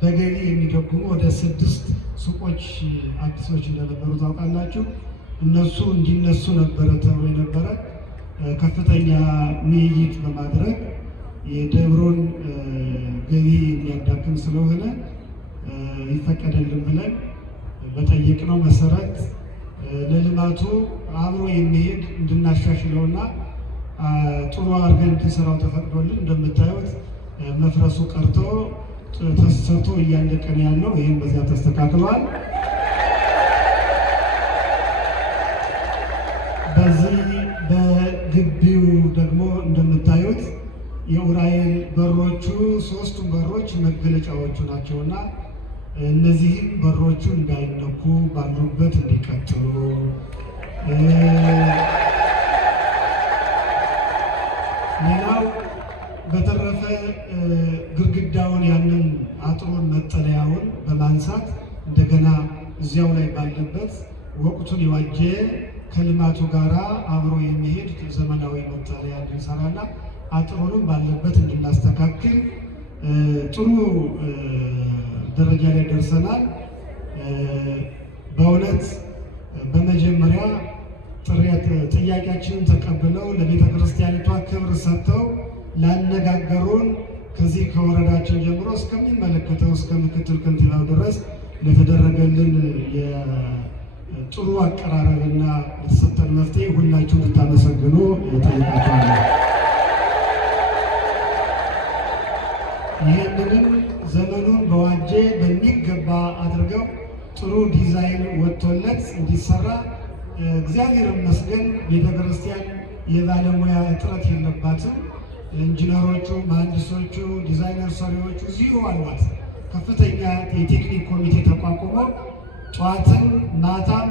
በገቢ የሚደጉሙ ወደ 6 ሱቆች አዲሶች እንደነበሩ ታውቃላችሁ። እነሱ እንዲነሱ ነበረ ተብሎ የነበረ ከፍተኛ ውይይት በማድረግ የደብሩን ገቢ የሚያዳክም ስለሆነ ይፈቀደልን ብለን በጠየቅነው መሰረት ለልማቱ አብሮ የሚሄድ እንድናሻሽለውና ጥሩ አድርገን እንድንሰራው ተፈቅዶልን እንደምታዩት መፍረሱ ቀርቶ ተሰርቶ እያለቀ ነው ያለው። ይህም በዚያ ተስተካክሏል። በዚህ በግቢው ደግሞ እንደምታዩት የኡራኤል በሮቹ 3ቱም በሮች መገለጫዎቹ ናቸውና እነዚህም በሮቹ እንዳይነኩ ባሉበት እንዲቀጥሉ ሌላው በተረፈ ግድግዳውን ያንን አጥሩን መጠለያውን በማንሳት እንደገና እዚያው ላይ ባለበት ወቅቱን የዋጀ ከልማቱ ጋራ አብሮ የሚሄድ ዘመናዊ መጠለያ እንድንሰራና አጥሩንም ባለበት እንድናስተካክል ጥሩ ደረጃ ላይ ደርሰናል። በእውነት በመጀመሪያ ጥያቄያችንን ተቀብለው ለቤተ ክርስቲያኒቷ ክብር ሰጥተው ላነጋገሩን ከዚህ ከወረዳችን ጀምሮ እስከሚመለከተው እስከ ምክትል ከንቲባው ድረስ ለተደረገልን የጥሩ አቀራረብና የተሰጠን መፍትሄ ሁላችሁ ልታመሰግኑ እጠይቃችኋለሁ። ይህንንም ዘመኑን በዋጀ በሚገባ አድርገው ጥሩ ዲዛይን ወጥቶለት እንዲሰራ እግዚአብሔር ይመስገን። ቤተ ክርስቲያን የባለሙያ እጥረት የለባትም። ኢንጂነሮቹ፣ መሐንዲሶቹ፣ ዲዛይነር ሰሪዎቹ እዚሁ አሏት። ከፍተኛ የቴክኒክ ኮሚቴ ተቋቁሞ ጠዋትም ማታም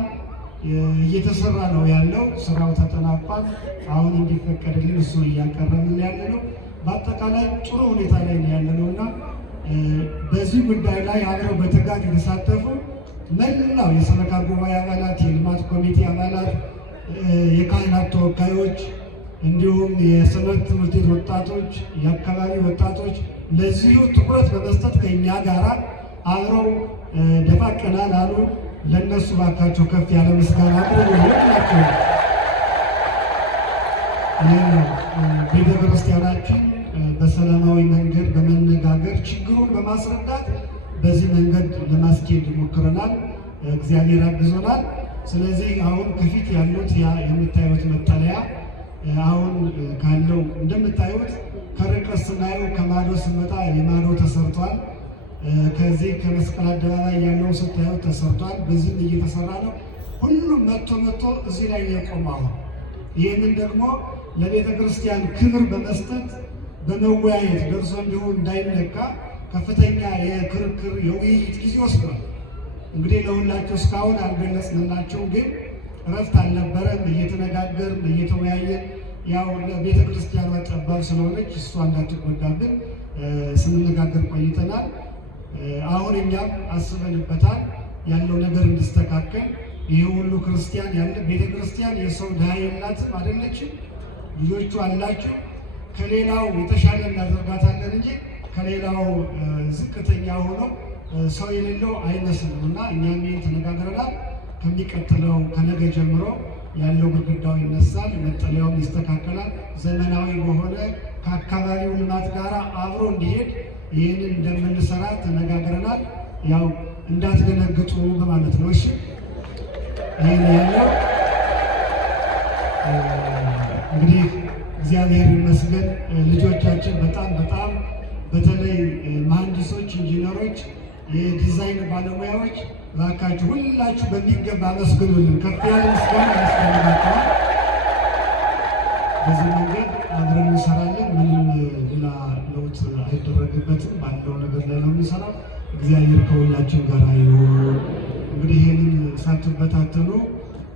እየተሰራ ነው ያለው። ስራው ተጠናቋል። አሁን እንዲፈቀድልን እሱ እያቀረብን ያለ ነው። በአጠቃላይ ጥሩ ሁኔታ ላይ ነው ያለነው እና በዚህ ጉዳይ ላይ አብረው በትጋት የተሳተፉ መላው የሰበካ ጉባኤ አባላት፣ የልማት ኮሚቴ አባላት፣ የካህናት ተወካዮች እንዲሁም የሰንበት ትምህርት ቤት ወጣቶች፣ የአካባቢ ወጣቶች ለዚሁ ትኩረት በመስጠት ከእኛ ጋር አብረው ደፋ ቀና ላሉ ለእነሱ ባካቸው ከፍ ያለ ምስጋና ናቸው። ይህ ነው ቤተ ክርስቲያናችን በሰላማዊ መንገድ በመነጋገር ችግሩን በማስረዳት በዚህ መንገድ ለማስኬድ ሞክረናል። እግዚአብሔር አግዞናል። ስለዚህ አሁን ከፊት ያሉት ያ የምታዩት መጠለያ አሁን ካለው እንደምታዩት ከርቀት ስናየው ከማዶ ስመጣ የማዶ ተሰርቷል። ከዚህ ከመስቀል አደባባይ ያለው ስታዩት ተሰርቷል። በዚህም እየተሰራ ነው። ሁሉም መጥቶ እዚህ ላይ የቆመው ይህንን ደግሞ ለቤተ ክርስቲያን ክብር በመስጠት በመወያየት ደርሶ እንዲሁ እንዳይነካ ከፍተኛ የክርክር የውይይት ጊዜ ወስዷል። እንግዲህ ለሁላችሁ እስካሁን አልገለጽንላችሁ፣ ግን እረፍት አልነበረም። እየተነጋገርን እየተወያየን ያው ለቤተ ክርስቲያኗ ጠባብ ስለሆነች እሷ እንዳትጎዳብን ስንነጋገር ቆይተናል። አሁን እኛም አስበንበታል ያለው ነገር እንዲስተካከል። ይህ ሁሉ ክርስቲያን ያለ ቤተ ክርስቲያን የሰው ድሃ የላትም አይደለችም። ልጆቹ አላቸው። ከሌላው የተሻለ እናደርጋታለን እንጂ ከሌላው ዝቅተኛ ሆነው ሰው የሌለው አይመስልም እና እኛም ይህን ተነጋግረናል። ከሚቀጥለው ከነገ ጀምሮ ያለው ግድግዳው ይነሳል፣ መጠለያውም ይስተካከላል። ዘመናዊ በሆነ ከአካባቢው ልማት ጋር አብሮ እንዲሄድ ይህንን እንደምንሰራ ተነጋግረናል። ያው እንዳትደነግጡ በማለት ነው። እሺ ይህን ያለው እንግዲህ እግዚአብሔር ይመስገን ልጆቻችን በጣም በተለይ መሐንዲሶች፣ ኢንጂነሮች፣ የዲዛይን ባለሙያዎች እባካችሁ ሁላችሁ በሚገባ አመስግኑልን። ከፍ ያለ ምስጋና ያስፈልጋቸዋል። በዚህ መንገድ አብረን እንሰራለን። ምንም ሌላ ለውጥ አይደረግበትም። ባለው ነገር ላይ ነው የምንሰራው። እግዚአብሔር ከሁላችን ጋር ይሁን። እንግዲህ ይህንን ሳትበታተኑ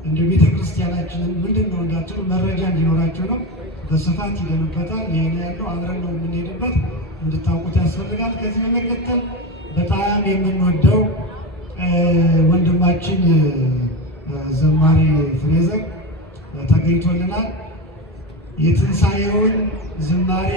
እንደ ቤተ ክርስቲያናችንን ምንድን ነው እንዳትሉ መረጃ እንዲኖራቸው ነው። በስፋት ይደንበታል። ይሄን ያለው አብረን ነው የምንሄድበት፣ እንድታውቁት ያስፈልጋል። ከዚህ በመቀጠል በጣም የምንወደው ወንድማችን ዘማሪ ፍሬዘር ተገኝቶልናል። የትንሣኤውን ዝማሬ